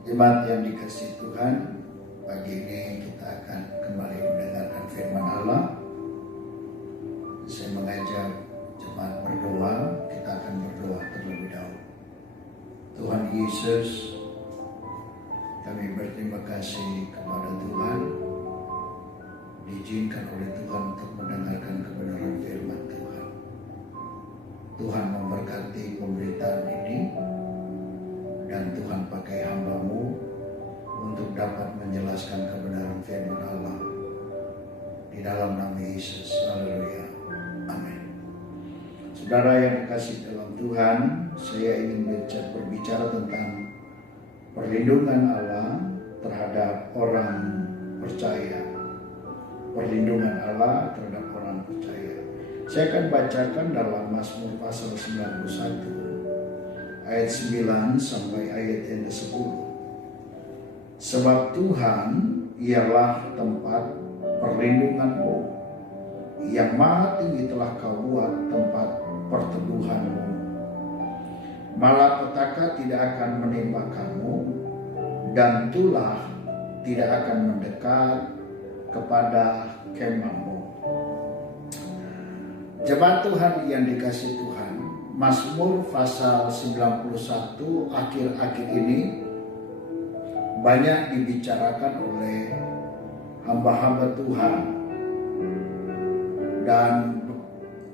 Jemaat yang dikasihi Tuhan, pagi ini kita akan kembali mendengarkan firman Allah. Saya mengajak jemaat berdoa, kita akan berdoa terlebih dahulu. Tuhan Yesus, kami berterima kasih kepada Tuhan, diizinkan oleh Tuhan untuk mendengarkan kebenaran firman Tuhan. Tuhan memberkati pemberitaan ini, dan Tuhan pakai hamba-Mu untuk dapat menjelaskan kebenaran firman Allah. Di dalam nama Yesus, haleluya, amin. Saudara yang dikasihi dalam Tuhan, saya ingin berbicara tentang perlindungan Allah terhadap orang percaya. Perlindungan Allah terhadap orang percaya. Saya akan bacakan dalam Mazmur pasal 91. Ayat 9 sampai ayat yang ke-10. Sebab Tuhan ialah tempat perlindunganmu, yang maha tinggi telah kau buat tempat perteduhanmu. Malapetaka tidak akan menimpa kamu, dan tulah tidak akan mendekat kepada kemahmu. Jemaat Tuhan yang dikasihi Tuhan, Mazmur pasal 91 akhir-akhir ini banyak dibicarakan oleh hamba-hamba Tuhan. Dan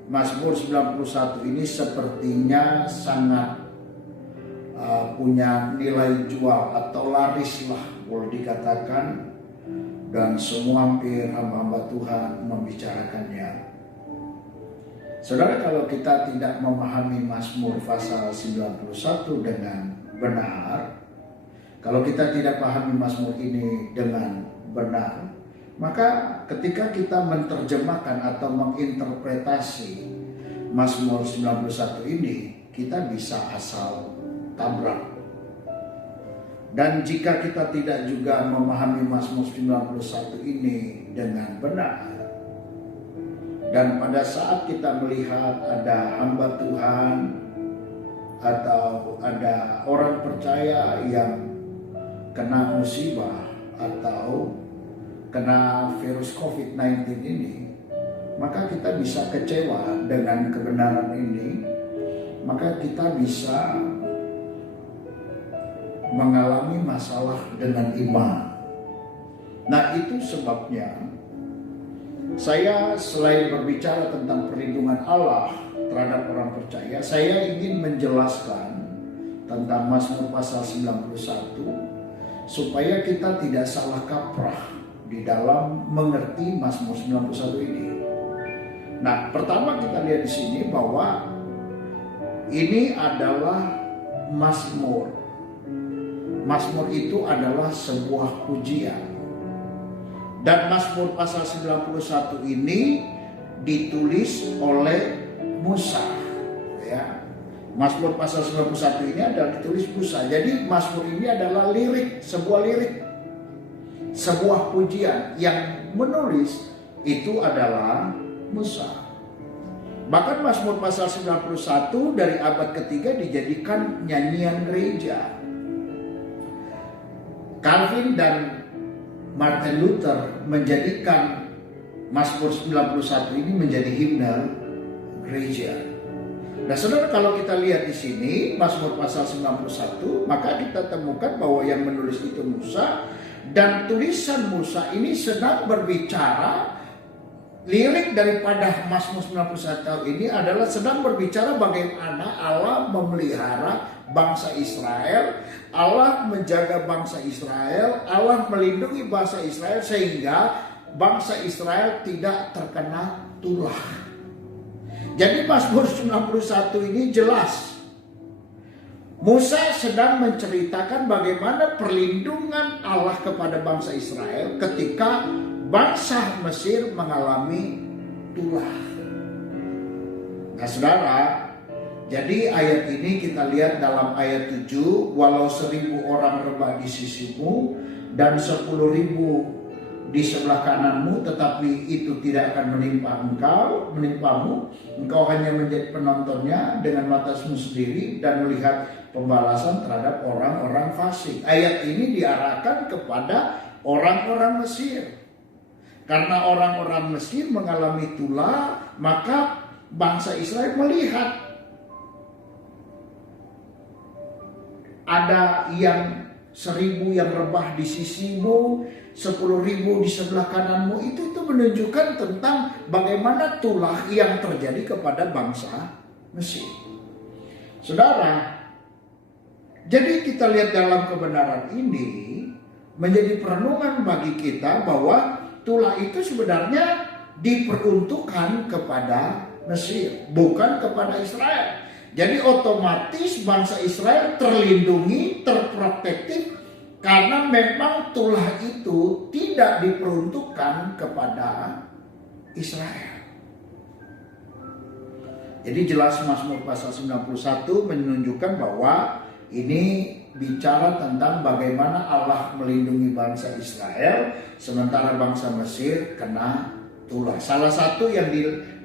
Mazmur 91 ini sepertinya sangat punya nilai jual atau laris lah boleh dikatakan. Dan semua hampir hamba-hamba Tuhan membicarakannya. Saudara, kalau kita tidak memahami Mazmur pasal 91 dengan benar, kalau kita tidak pahami Mazmur ini dengan benar, maka ketika kita menerjemahkan atau menginterpretasi Mazmur 91 ini, kita bisa asal tabrak. Dan jika kita tidak juga memahami Mazmur 91 ini dengan benar, dan pada saat kita melihat ada hamba Tuhan atau ada orang percaya yang kena musibah atau kena virus COVID-19 ini, maka kita bisa kecewa dengan kebenaran ini, maka kita bisa mengalami masalah dengan iman. Nah, itu sebabnya saya selain berbicara tentang perlindungan Allah terhadap orang percaya, saya ingin menjelaskan tentang Mazmur pasal 91 supaya kita tidak salah kaprah di dalam mengerti Mazmur 91 ini. Nah, pertama kita lihat di sini bahwa ini adalah Mazmur. Mazmur itu adalah sebuah pujian. Dan Mazmur pasal 91 ini ditulis oleh Musa, ya. Mazmur pasal 91 ini adalah ditulis Musa. Jadi Mazmur ini adalah lirik, sebuah pujian yang menulis itu adalah Musa. Bahkan Mazmur pasal 91 dari abad ketiga dijadikan nyanyian gereja. Calvin dan Martin Luther menjadikan Mazmur 91 ini menjadi himne gereja. Nah, saudara, kalau kita lihat di sini Mazmur pasal 91, maka kita temukan bahwa yang menulis itu Musa, dan tulisan Musa ini sedang berbicara. Lirik daripada Mazmur 91 ini adalah sedang berbicara bagaimana Allah memelihara bangsa Israel, Allah menjaga bangsa Israel, Allah melindungi bangsa Israel sehingga bangsa Israel tidak terkena tulah. Jadi Mazmur 91 ini jelas Musa sedang menceritakan bagaimana perlindungan Allah kepada bangsa Israel ketika bangsa Mesir mengalami tulah. Nah, saudara, jadi ayat ini kita lihat dalam ayat 7, walau 1000 orang rebah di sisimu dan 10.000 di sebelah kananmu, tetapi itu tidak akan menimpamu. Engkau hanya menjadi penontonnya dengan matamu sendiri dan melihat pembalasan terhadap orang-orang fasik. Ayat ini diarahkan kepada orang-orang Mesir. Karena orang-orang Mesir mengalami tulah, maka bangsa Israel melihat ada yang 1.000 yang rebah di sisimu, 10.000 di sebelah kananmu. Itu menunjukkan tentang bagaimana tulah yang terjadi kepada bangsa Mesir. Saudara, jadi kita lihat dalam kebenaran ini menjadi perenungan bagi kita bahwa tulah itu sebenarnya diperuntukkan kepada Mesir, bukan kepada Israel. Jadi otomatis bangsa Israel terlindungi, terprotektif, karena memang tulah itu tidak diperuntukkan kepada Israel. Jadi jelas Mazmur pasal 91 menunjukkan bahwa ini bicara tentang bagaimana Allah melindungi bangsa Israel, sementara bangsa Mesir kena tulah. Salah satu yang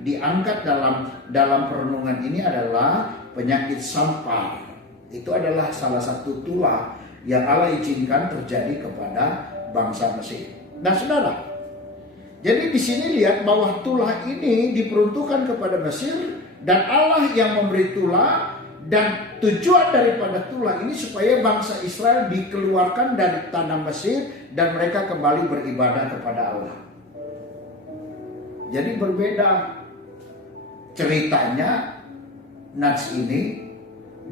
diangkat dalam perenungan ini adalah penyakit sampar. Itu adalah salah satu tulah yang Allah izinkan terjadi kepada bangsa Mesir. Nah, saudara, jadi di sini lihat bahwa tulah ini diperuntukkan kepada Mesir dan Allah yang memberi tulah. Dan tujuan daripada tulah ini supaya bangsa Israel dikeluarkan dari tanah Mesir dan mereka kembali beribadah kepada Allah. Jadi berbeda ceritanya Nats ini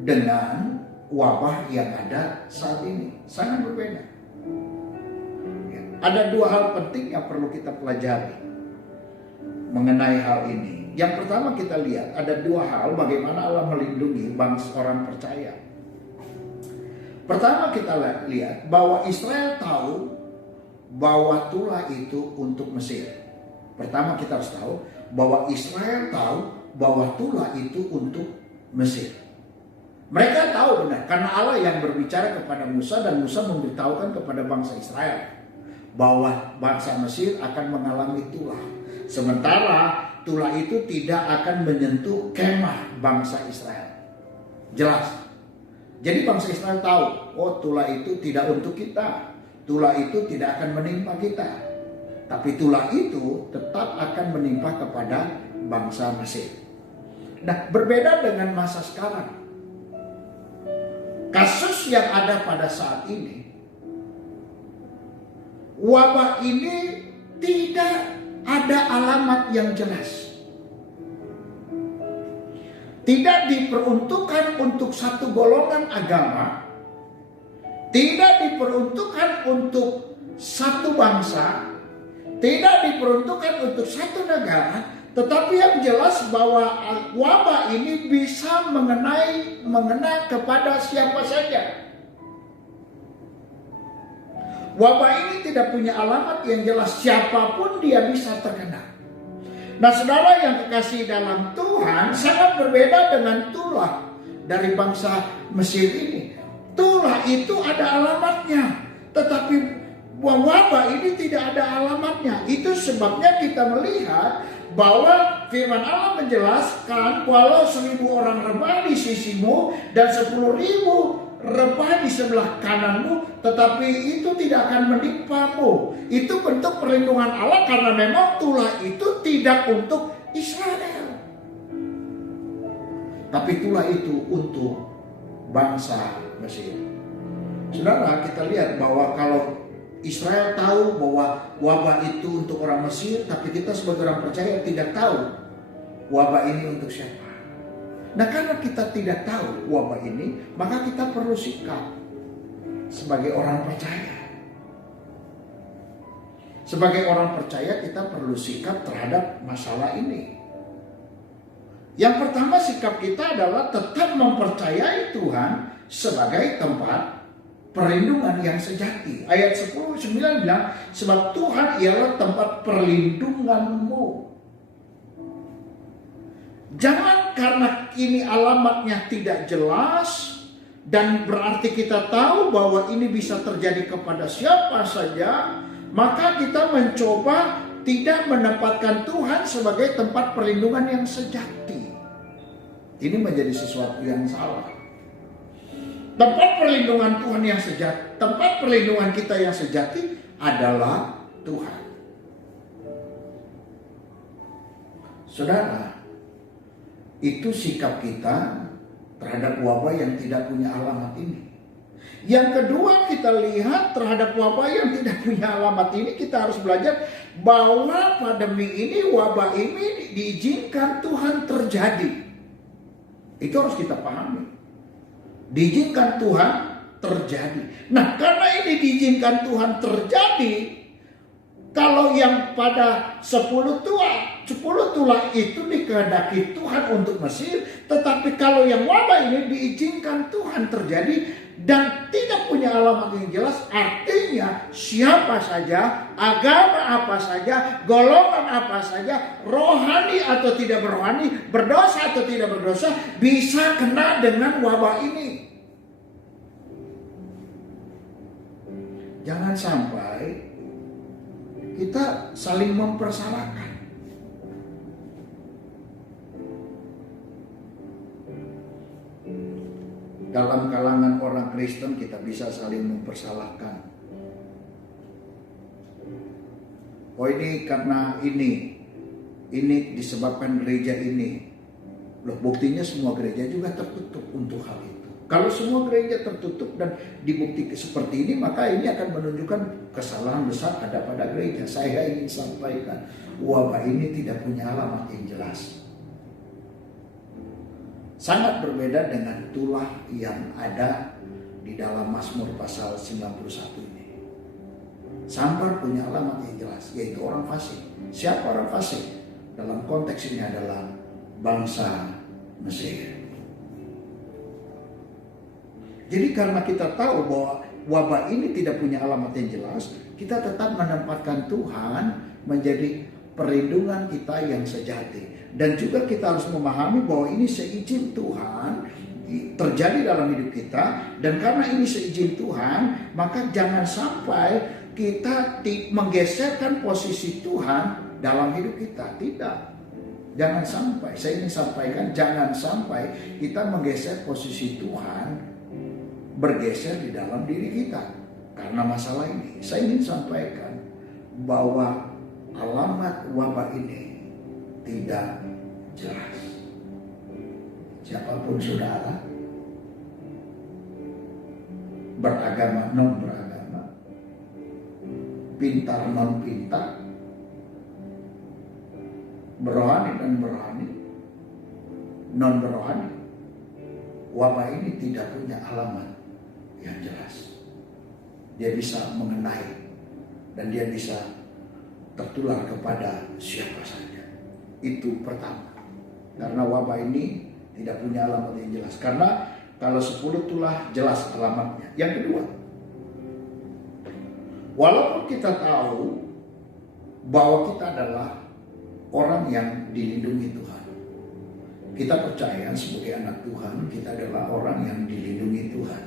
dengan wabah yang ada saat ini. Sangat berbeda. Ada dua hal penting yang perlu kita pelajari mengenai hal ini. Yang pertama kita lihat ada dua hal bagaimana Allah melindungi bangsa orang percaya. Pertama kita lihat bahwa Israel tahu bahwa tulah itu untuk Mesir. Pertama kita harus tahu bahwa Israel tahu bahwa tulah itu untuk Mesir. Mereka tahu benar karena Allah yang berbicara kepada Musa dan Musa memberitahukan kepada bangsa Israel bahwa bangsa Mesir akan mengalami tulah. Sementara tulah itu tidak akan menyentuh kemah bangsa Israel. Jelas. Jadi bangsa Israel tahu, oh tulah itu tidak untuk kita. Tulah itu tidak akan menimpa kita. Tapi tulah itu tetap akan menimpa kepada bangsa Mesir. Nah, berbeda dengan masa sekarang. Kasus yang ada pada saat ini, wabah ini tidak ada alamat yang jelas. Tidak diperuntukkan untuk satu golongan agama, tidak diperuntukkan untuk satu bangsa, tidak diperuntukkan untuk satu negara, tetapi yang jelas bahwa wabah ini bisa mengena kepada siapa saja. Wabah ini tidak punya alamat yang jelas, siapapun dia bisa terkena. Nah, saudara yang kekasih dalam Tuhan, sangat berbeda dengan tulah dari bangsa Mesir ini. Tulah itu ada alamatnya, tetapi wabah ini tidak ada alamatnya. Itu sebabnya kita melihat bahwa firman Allah menjelaskan walau 1.000 orang rebah di sisimu dan 10.000 rebah di sebelah kananmu, tetapi itu tidak akan menimpamu. Itu bentuk perlindungan Allah karena memang tulah itu tidak untuk Israel, tapi tulah itu untuk bangsa Mesir. Saudara, kita lihat bahwa kalau Israel tahu bahwa wabah itu untuk orang Mesir, tapi kita sebagai orang percaya tidak tahu wabah ini untuk siapa. Nah, karena kita tidak tahu wabah ini, maka kita perlu sikap sebagai orang percaya. Sebagai orang percaya kita perlu sikap terhadap masalah ini. Yang pertama, sikap kita adalah tetap mempercayai Tuhan sebagai tempat perlindungan yang sejati. Ayat 10-9 bilang, sebab Tuhan ialah tempat perlindunganmu. Jangan karena ini alamatnya tidak jelas dan berarti kita tahu bahwa ini bisa terjadi kepada siapa saja, maka kita mencoba tidak menempatkan Tuhan sebagai tempat perlindungan yang sejati. Ini menjadi sesuatu yang salah. Tempat perlindungan Tuhan yang sejati, tempat perlindungan kita yang sejati adalah Tuhan. Saudara, itu sikap kita terhadap wabah yang tidak punya alamat ini. Yang kedua, kita lihat terhadap wabah yang tidak punya alamat ini, kita harus belajar bahwa pandemi ini, wabah ini diizinkan Tuhan terjadi. Itu harus kita pahami. Diizinkan Tuhan terjadi. Nah, karena ini diizinkan Tuhan terjadi, kalau yang pada 10 tulah itu dikehendaki Tuhan untuk Mesir, tetapi kalau yang wabah ini diizinkan Tuhan terjadi dan tidak punya alamat yang jelas, artinya siapa saja, agama apa saja, golongan apa saja, rohani atau tidak berrohani, berdosa atau tidak berdosa, bisa kena dengan wabah ini. Jangan sampai kita saling mempersalahkan. Dalam kalangan orang Kristen kita bisa saling mempersalahkan. Oh, ini karena ini disebabkan gereja ini. Loh, buktinya semua gereja juga tertutup untuk hal itu. Kalau semua gereja tertutup dan dibuktikan seperti ini, maka ini akan menunjukkan kesalahan besar ada pada gereja. Saya ingin sampaikan, wabah ini tidak punya alamat yang jelas. Sangat berbeda dengan tulah yang ada di dalam Mazmur pasal 91 ini. Sampar punya alamat yang jelas, yaitu orang fasik. Siapa orang fasik? Dalam konteks ini adalah bangsa Mesir. Jadi karena kita tahu bahwa wabah ini tidak punya alamat yang jelas, kita tetap menempatkan Tuhan menjadi perlindungan kita yang sejati. Dan juga kita harus memahami bahwa ini seizin Tuhan terjadi dalam hidup kita. Dan karena ini seizin Tuhan, maka jangan sampai kita menggeserkan posisi Tuhan dalam hidup kita. Tidak. Jangan sampai, saya ingin sampaikan, jangan sampai kita menggeser posisi Tuhan bergeser di dalam diri kita. Karena masalah ini, saya ingin sampaikan bahwa alamat wabah ini tidak jelas. Siapapun saudara, beragama non beragama, pintar non pintar, berrohani dan berrohani, non berrohani, wabah ini tidak punya alamat yang jelas. Dia bisa mengenai dan dia bisa tertular kepada siapa saja. Itu pertama. Karena wabah ini tidak punya alamat yang jelas. Karena kalau 10 tulah jelas alamatnya. Yang kedua, walaupun kita tahu bahwa kita adalah orang yang dilindungi Tuhan, kita percaya sebagai anak Tuhan kita adalah orang yang dilindungi Tuhan.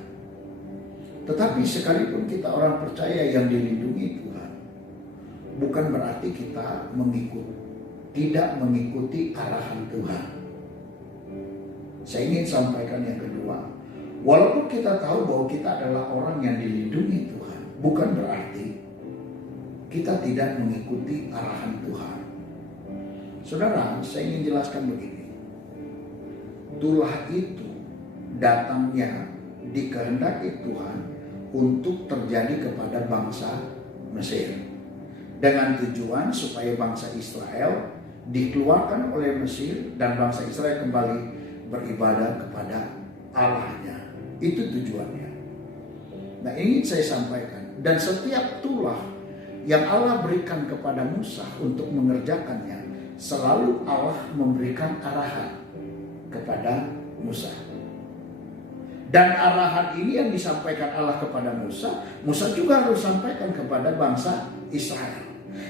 Tetapi sekalipun kita orang percaya yang dilindungi Tuhan, bukan berarti kita tidak mengikuti arahan Tuhan. Saya ingin sampaikan yang kedua, walaupun kita tahu bahwa kita adalah orang yang dilindungi Tuhan, bukan berarti kita tidak mengikuti arahan Tuhan. Saudara, saya ingin jelaskan begini. Tulah itu datangnya dikehendaki Tuhan untuk terjadi kepada bangsa Mesir, dengan tujuan supaya bangsa Israel dikeluarkan oleh Mesir dan bangsa Israel kembali beribadah kepada Allahnya. Itu tujuannya. Nah, ingin saya sampaikan, dan setiap tulah yang Allah berikan kepada Musa untuk mengerjakannya, selalu Allah memberikan arahan kepada Musa. Dan arahan ini yang disampaikan Allah kepada Musa, Musa juga harus sampaikan kepada bangsa Israel.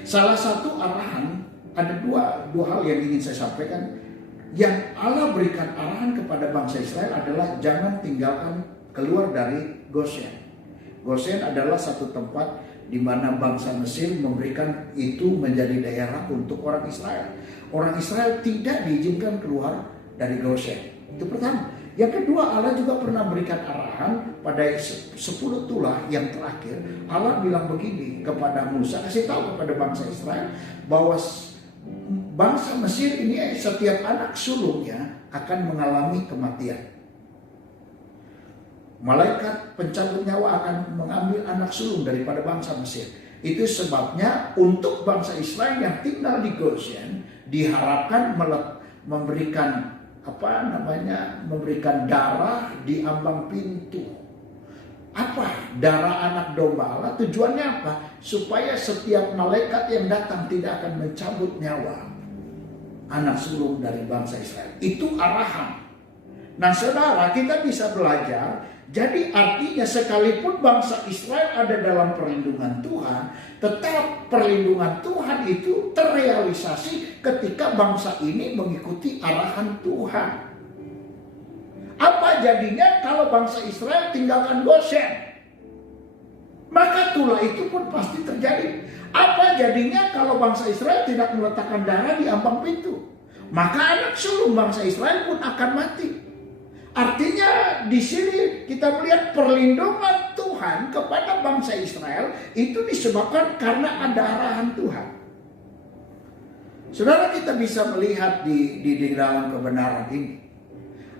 Salah satu arahan, ada dua hal yang ingin saya sampaikan. Yang Allah berikan arahan kepada bangsa Israel adalah jangan tinggalkan keluar dari Goshen. Goshen adalah satu tempat di mana bangsa Mesir memberikan itu menjadi daerah untuk orang Israel. Orang Israel tidak diizinkan keluar dari Goshen. Itu pertama. Yang kedua, Allah juga pernah berikan arahan pada 10 tulah yang terakhir. Allah bilang begini kepada Musa, kasih tahu kepada bangsa Israel bahwa bangsa Mesir ini setiap anak sulungnya akan mengalami kematian. Malaikat pencabut nyawa akan mengambil anak sulung daripada bangsa Mesir. Itu sebabnya untuk bangsa Israel yang tinggal di Goshen diharapkan memberikan memberikan darah di ambang pintu. Apa? Darah anak domba Allah tujuannya apa? Supaya setiap malaikat yang datang tidak akan mencabut nyawa anak sulung dari bangsa Israel. Itu arahan. Nah saudara, kita bisa belajar. Jadi artinya sekalipun bangsa Israel ada dalam perlindungan Tuhan, tetap perlindungan Tuhan itu terrealisasi ketika bangsa ini mengikuti arahan Tuhan. Apa jadinya kalau bangsa Israel tinggalkan Goshen? Maka tulah itu pun pasti terjadi. Apa jadinya kalau bangsa Israel tidak meletakkan darah di ambang pintu? Maka anak sulung bangsa Israel pun akan mati. Artinya di sini kita melihat perlindungan Tuhan kepada bangsa Israel itu disebabkan karena ada arahan Tuhan. Saudara, kita bisa melihat di dalam kebenaran ini.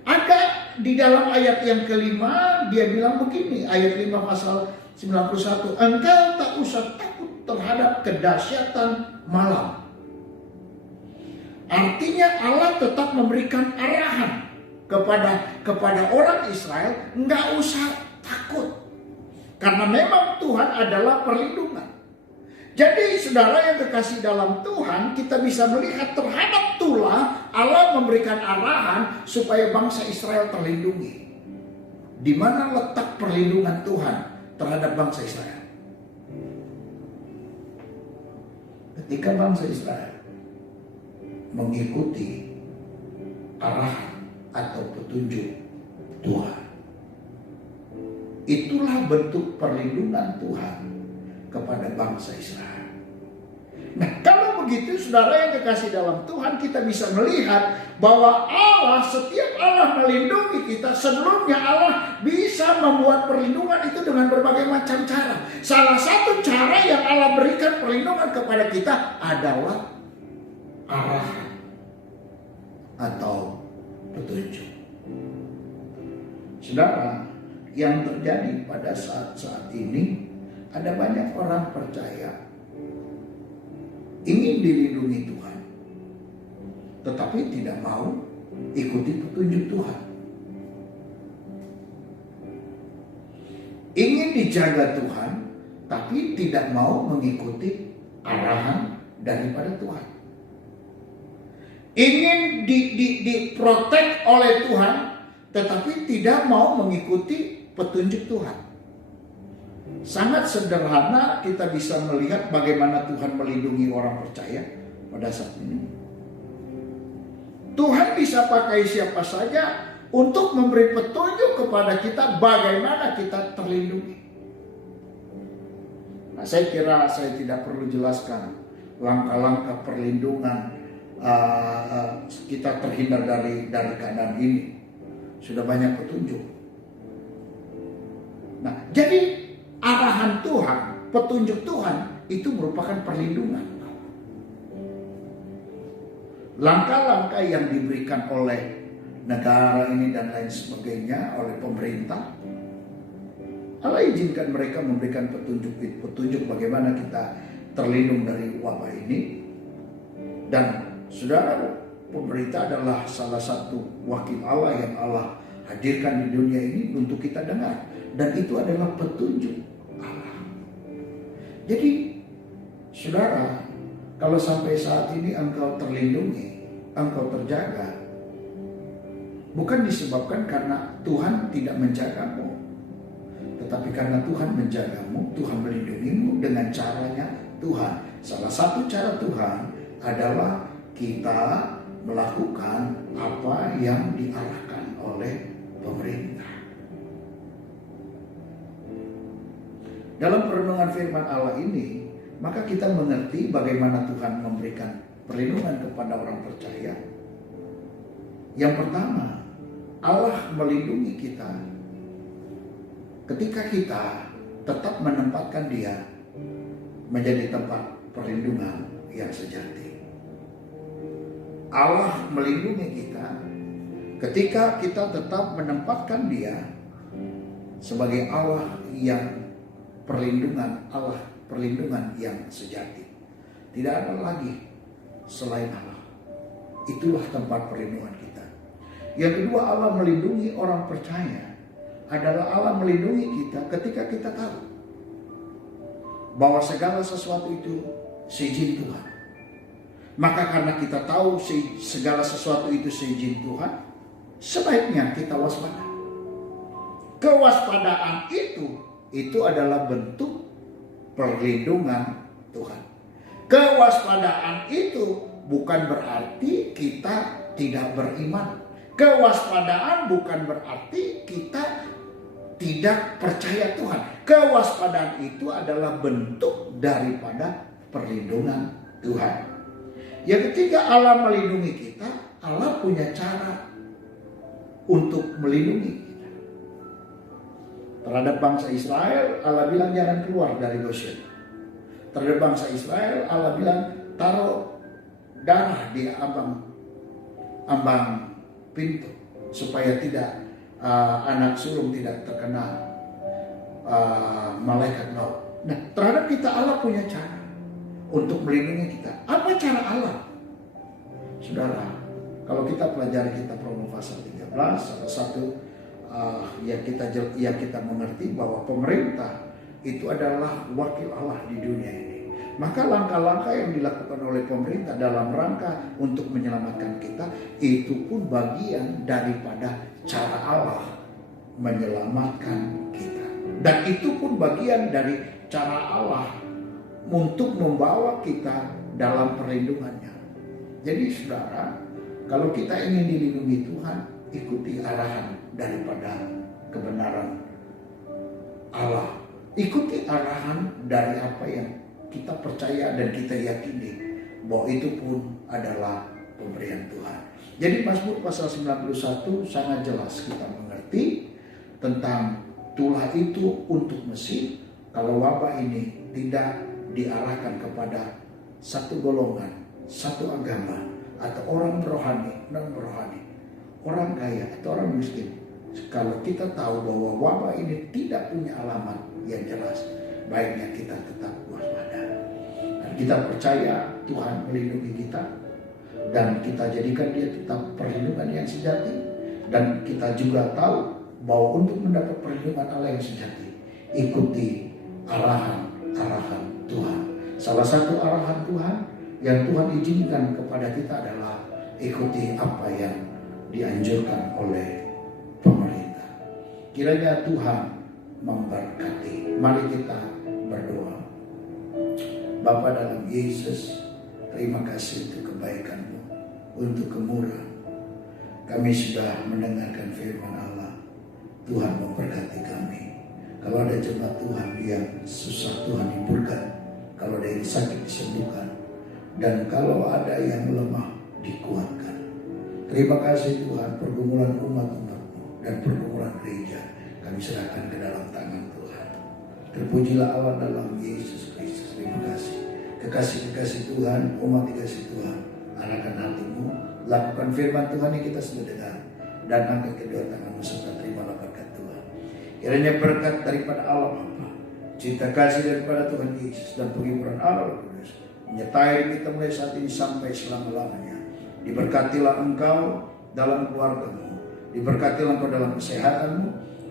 Ada di dalam ayat yang kelima dia bilang begini, ayat 5 pasal 91, engkau tak usah takut terhadap kedahsyatan malam. Artinya Allah tetap memberikan arahan kepada orang Israel, nggak usah takut, karena memang Tuhan adalah perlindungan. Jadi saudara yang kekasih dalam Tuhan, kita bisa melihat terhadap tulah Allah memberikan arahan supaya bangsa Israel terlindungi. Di mana letak perlindungan Tuhan terhadap bangsa Israel? Ketika bangsa Israel mengikuti arahan atau petunjuk Tuhan, itulah bentuk perlindungan Tuhan kepada bangsa Israel. Nah, kalau begitu saudara yang kekasih dalam Tuhan, kita bisa melihat bahwa Allah, setiap Allah melindungi kita, sebelumnya Allah bisa membuat perlindungan itu dengan berbagai macam cara. Salah satu cara yang Allah berikan perlindungan kepada kita adalah arahan atau petunjuk. Saudara, yang terjadi pada saat ini, ada banyak orang percaya ingin dilindungi Tuhan, tetapi tidak mau ikuti petunjuk Tuhan. Ingin dijaga Tuhan, tapi tidak mau mengikuti arahan daripada Tuhan. Ingin diprotek oleh Tuhan, tetapi tidak mau mengikuti petunjuk Tuhan. Sangat sederhana kita bisa melihat bagaimana Tuhan melindungi orang percaya pada saat ini. Tuhan bisa pakai siapa saja untuk memberi petunjuk kepada kita bagaimana kita terlindungi. Nah, saya kira saya tidak perlu jelaskan langkah-langkah perlindungan kita terhindar dari keadaan ini. Sudah banyak petunjuk. Nah, jadi arahan Tuhan, petunjuk Tuhan itu merupakan perlindungan. Langkah-langkah yang diberikan oleh negara ini dan lain sebagainya, oleh pemerintah, Allah izinkan mereka memberikan petunjuk bagaimana kita terlindung dari wabah ini. Dan saudara, pemerintah adalah salah satu wakil Allah yang Allah hadirkan di dunia ini untuk kita dengar. Dan itu adalah petunjuk Allah. Jadi, saudara, kalau sampai saat ini engkau terlindungi, engkau terjaga, bukan disebabkan karena Tuhan tidak menjagamu, tetapi karena Tuhan menjagamu, Tuhan melindungimu dengan caranya Tuhan. Salah satu cara Tuhan adalah kita melakukan apa yang diarahkan oleh pemerintah. dalam perenungan firman Allah ini, maka kita mengerti bagaimana Tuhan memberikan perlindungan kepada orang percaya. Yang pertama, Allah melindungi kita ketika kita tetap menempatkan Dia menjadi tempat perlindungan yang sejati. Allah melindungi kita ketika kita tetap menempatkan Dia sebagai Allah yang perlindungan yang sejati. Tidak ada lagi selain Allah. Itulah tempat perlindungan kita. Yang kedua, Allah melindungi orang percaya adalah Allah melindungi kita ketika kita tahu bahwa segala sesuatu itu seizin Tuhan. Maka karena kita tahu segala sesuatu itu seizin Tuhan, sebaiknya kita waspada. Kewaspadaan itu adalah bentuk perlindungan Tuhan. Kewaspadaan itu bukan berarti kita tidak beriman. Kewaspadaan bukan berarti kita tidak percaya Tuhan. Kewaspadaan itu adalah bentuk daripada perlindungan Tuhan. Yang ketiga, Allah melindungi kita. Allah punya cara untuk melindungi kita. Terhadap bangsa Israel, Allah bilang jangan keluar dari Goshen. Terhadap bangsa Israel, Allah bilang taruh darah di ambang pintu supaya tidak anak sulung tidak terkena malaikat maut. Nah, terhadap kita Allah punya cara untuk melindungi kita. Apa cara Allah? Saudara, kalau kita pelajari kitab Roma pasal 13, salah satu yang kita mengerti bahwa pemerintah itu adalah wakil Allah di dunia ini. Maka langkah-langkah yang dilakukan oleh pemerintah dalam rangka untuk menyelamatkan kita, itu pun bagian daripada cara Allah menyelamatkan kita. Dan itu pun bagian dari cara Allah untuk membawa kita dalam perlindungannya. Jadi saudara, kalau kita ingin dilindungi Tuhan, ikuti arahan daripada kebenaran Allah. Ikuti arahan dari apa yang kita percaya dan kita yakini bahwa itu pun adalah pemberian Tuhan. Jadi Mazmur pasal 91 sangat jelas kita mengerti tentang tulah itu untuk Mesir. Kalau wabah ini tidak diarahkan kepada satu golongan, satu agama, atau orang rohani, non-rohani, orang kaya atau orang miskin. Kalau kita tahu bahwa wabah ini tidak punya alamat yang jelas, baiknya kita tetap waspada. Dan kita percaya Tuhan melindungi kita, dan kita jadikan Dia tetap perlindungan yang sejati. Dan kita juga tahu bahwa untuk mendapat perlindungan Allah yang sejati, ikuti arahan Tuhan. Salah satu arahan Tuhan yang Tuhan izinkan kepada kita adalah ikuti apa yang dianjurkan oleh pemerintah. Kiranya Tuhan memberkati. Mari kita berdoa. Bapa dalam Yesus, terima kasih untuk kebaikan-Mu, untuk kemurahan. Kami sudah mendengarkan firman Allah. Tuhan memberkati kami. Kalau ada jemaat Tuhan yang susah, Tuhan hiburkan. Kalau ada yang sakit, disembuhkan. Dan kalau ada yang lemah, dikuatkan. Terima kasih Tuhan, pergumulan umat-umat-Mu dan pergumulan gereja kami serahkan ke dalam tangan Tuhan. Terpujilah Allah dalam Yesus Kristus. Terima kasih. Kekasih-kekasih Tuhan, umat dikasih Tuhan, arahkan hatimu, lakukan firman Tuhan yang kita sudah dengar, dan angkat kedua tanganmu serta terimalah berkat Tuhan. Kiranya berkat daripada Allah Bapa, cinta kasih daripada Tuhan Yesus, dan penghiburan Allah Roh Kudus menyertai kita mulai saat ini sampai selama-lamanya. Diberkatilah engkau dalam keluargamu, diberkatilah engkau dalam kesehatanmu,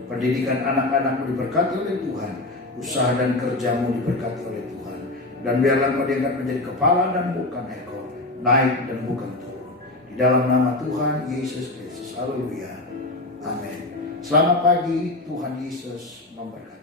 pendidikan anak-anakmu diberkati oleh Tuhan, usaha dan kerjamu diberkati oleh Tuhan, dan biarlah engkau diangkat menjadi kepala dan bukan ekor, naik dan bukan turun. Di dalam nama Tuhan Yesus Kristus. Haleluya. Amin. Selamat pagi, Tuhan Yesus memberkati.